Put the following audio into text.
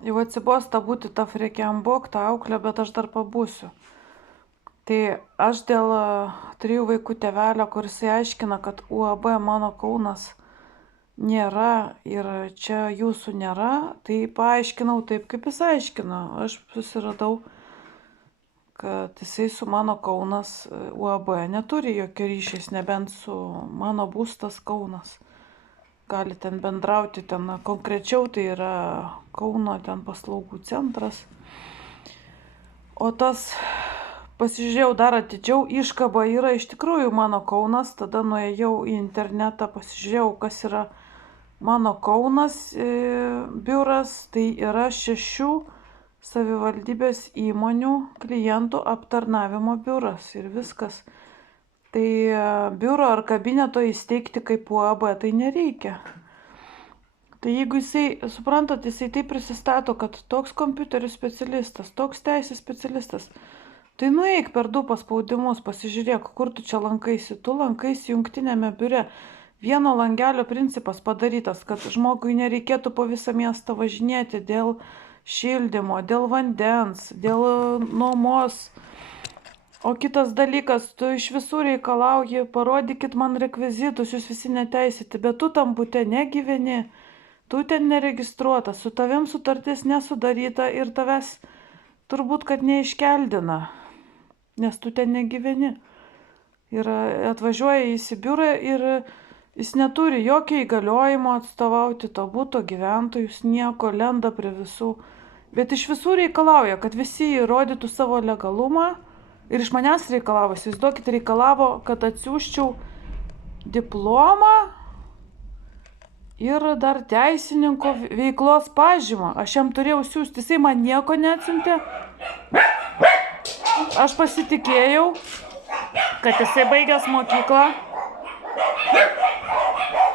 Jau atsibosta būti ta frekiambok, ta auklė, bet aš dar pabūsiu. Tai aš dėl 3 vaikų tėvelio, kuris aiškina, kad UAB mano Kaunas nėra ir čia jūsų nėra, tai paaiškinau taip, kaip jis aiškino. Aš susiradau, kad jisai su mano Kaunas UAB neturi jokio ryšiais, nebent su mano būstas Kaunas. Gali ten bendrauti, ten konkrečiau tai yra Kauno ten paslaugų centras. O tas, pasižiūrėjau dar atidžiau, iškaba yra iš tikrųjų mano Kaunas, tada nuėjau į internetą, pasižiūrėjau, kas yra mano Kaunas biuras, tai yra 6 savivaldybės įmonių klientų aptarnavimo biuras ir viskas. Tai biuro ar kabineto įsteigti kaip UAB tai nereikia. Tai jeigu jisai, suprantat, jisai taip prisistato, kad toks kompiuterių specialistas, toks teisės specialistas, tai nueik per 2 paspaudimus, pasižiūrėk, kur tu čia lankaisi. Tu lankaisi jungtinėme biure. Vieno langelio principas padarytas, kad žmogui nereikėtų po visą miestą važinėti dėl šildymo, dėl vandens, dėl nuomos. O kitas dalykas, tu iš visų reikalauji, parodykit man rekvizitus, jūs visi neteisėti, bet tu tam bute negyveni, tu ten neregistruotas, su tavim sutartis nesudaryta ir tavęs turbūt, kad neiškeldina, nes tu ten negyveni. Ir atvažiuoja į biurą ir jis neturi jokio įgaliojimo atstovauti to buto gyventojus, nieko, lenda prie visų. Bet iš visų reikalauja, kad visi įrodytų savo legalumą. Ir iš manęs reikalavo, įsivaizduokit, reikalavo, kad atsiųsčiau diplomą ir dar teisininko veiklos pažymą. Aš jam turėjau siųsti, jisai man nieko neatsiuntė. Aš pasitikėjau, kad jisai baigęs mokyklą